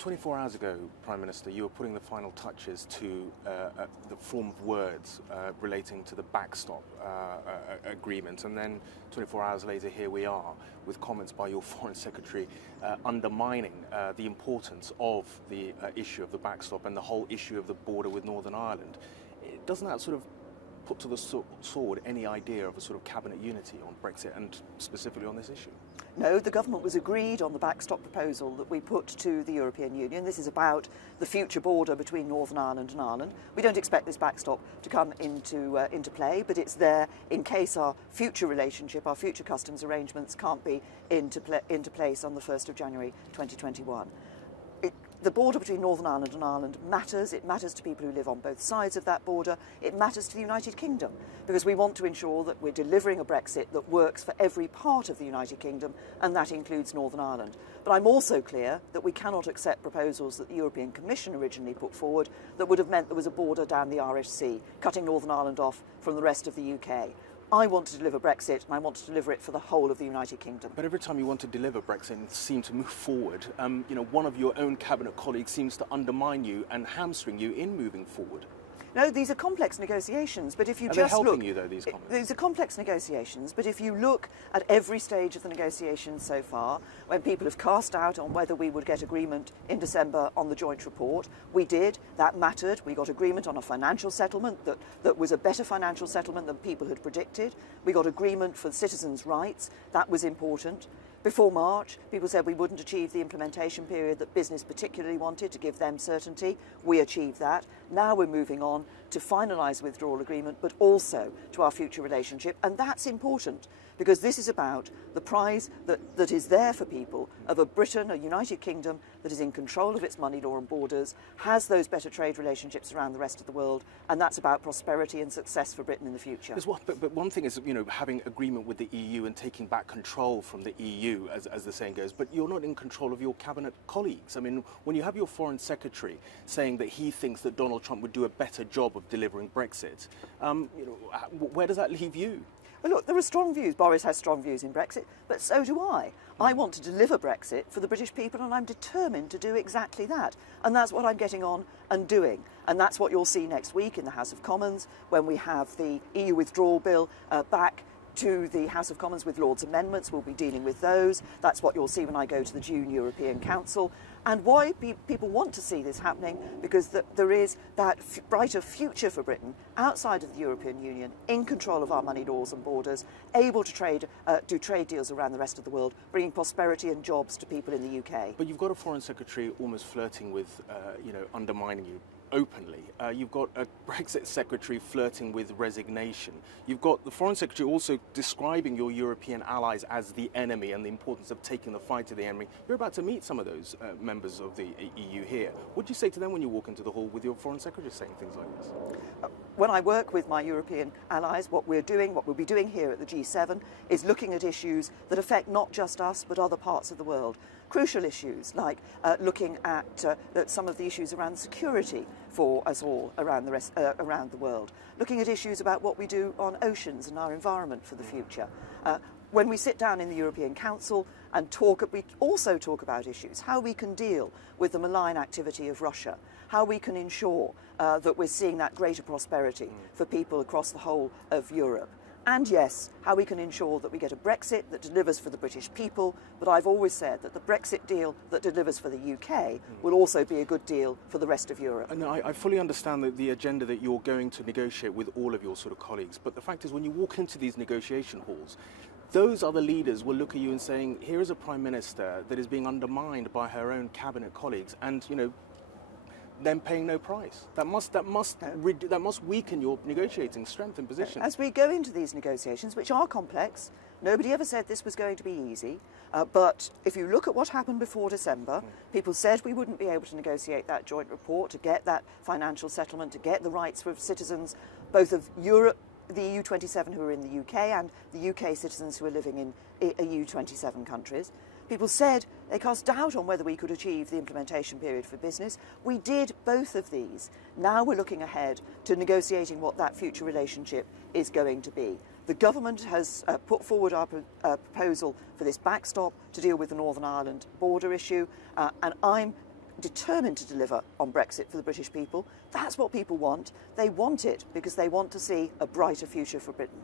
24 hours ago, Prime Minister, you were putting the final touches to the form of words relating to the backstop agreement, and then 24 hours later, here we are with comments by your Foreign Secretary undermining the importance of the issue of the backstop and the whole issue of the border with Northern Ireland. Doesn't that sort of put to the sword any idea of a sort of cabinet unity on Brexit and specifically on this issue? No, the government was agreed on the backstop proposal that we put to the European Union. This is about the future border between Northern Ireland and Ireland. We don't expect this backstop to come into play, but it's there in case our future relationship, our future customs arrangements can't be into place on the 1st of January 2021. The border between Northern Ireland and Ireland matters. It matters to people who live on both sides of that border. It matters to the United Kingdom because we want to ensure that we're delivering a Brexit that works for every part of the United Kingdom, and that includes Northern Ireland. But I'm also clear that we cannot accept proposals that the European Commission originally put forward that would have meant there was a border down the Irish Sea, cutting Northern Ireland off from the rest of the UK. I want to deliver Brexit, and I want to deliver it for the whole of the United Kingdom. But every time you want to deliver Brexit and seem to move forward, one of your own cabinet colleagues seems to undermine you and hamstring you in moving forward. No, these are complex negotiations, but if you Are just they helping look, you though, these comments? These are complex negotiations, but if you look at every stage of the negotiations so far, when people have cast doubt on whether we would get agreement in December on the joint report, we did. That mattered. We got agreement on a financial settlement that was a better financial settlement than people had predicted. We got agreement for citizens' rights. That was important. Before March, people said we wouldn't achieve the implementation period that business particularly wanted to give them certainty. We achieved that. Now we're moving on to finalise the withdrawal agreement, but also to our future relationship. And that's important because this is about the prize that is there for people of a Britain, a United Kingdom that is in control of its money law and borders, has those better trade relationships around the rest of the world, and that's about prosperity and success for Britain in the future. But one thing is, having agreement with the EU and taking back control from the EU, as the saying goes, but you're not in control of your cabinet colleagues. I mean, when you have your Foreign Secretary saying that he thinks that Donald Trump would do a better job of delivering Brexit, where does that leave you? Well, look, there are strong views. Boris has strong views in Brexit, but so do I. I want to deliver Brexit for the British people, and I'm determined to do exactly that. And that's what I'm getting on and doing. And that's what you'll see next week in the House of Commons when we have the EU withdrawal bill back to the House of Commons with Lord's amendments. We'll be dealing with those. That's what you'll see when I go to the June European Council. And why people want to see this happening, because there is that brighter future for Britain outside of the European Union, in control of our money laws and borders, able to do trade deals around the rest of the world, bringing prosperity and jobs to people in the UK. But you've got a Foreign Secretary almost flirting with, undermining you openly. You've got a Brexit Secretary flirting with resignation. You've got the Foreign Secretary also describing your European allies as the enemy and the importance of taking the fight to the enemy. You're about to meet some of those members of the EU here. What do you say to them when you walk into the hall with your Foreign Secretary saying things like this? When I work with my European allies, what we'll be doing here at the G7 is looking at issues that affect not just us but other parts of the world. Crucial issues like looking at some of the issues around security for us all around the world. Looking at issues about what we do on oceans and our environment for the future. When we sit down in the European Council and we also talk about issues, how we can deal with the malign activity of Russia, how we can ensure that we're seeing that greater prosperity for people across the whole of Europe. And yes, how we can ensure that we get a Brexit that delivers for the British people, but I've always said that the Brexit deal that delivers for the UK will also be a good deal for the rest of Europe. And I fully understand the agenda that you're going to negotiate with all of your sort of colleagues, but the fact is when you walk into these negotiation halls, those other leaders will look at you and saying, here is a Prime Minister that is being undermined by her own cabinet colleagues and, them paying no price. That must weaken your negotiating strength and position. As we go into these negotiations, which are complex, nobody ever said this was going to be easy, but if you look at what happened before December, people said we wouldn't be able to negotiate that joint report, to get that financial settlement, to get the rights for citizens, both of Europe, the EU27 who are in the UK, and the UK citizens who are living in EU27 countries. People said they cast doubt on whether we could achieve the implementation period for business. We did both of these. Now we're looking ahead to negotiating what that future relationship is going to be. The government has put forward our proposal for this backstop to deal with the Northern Ireland border issue, and I'm determined to deliver on Brexit for the British people. That's what people want. They want it because they want to see a brighter future for Britain.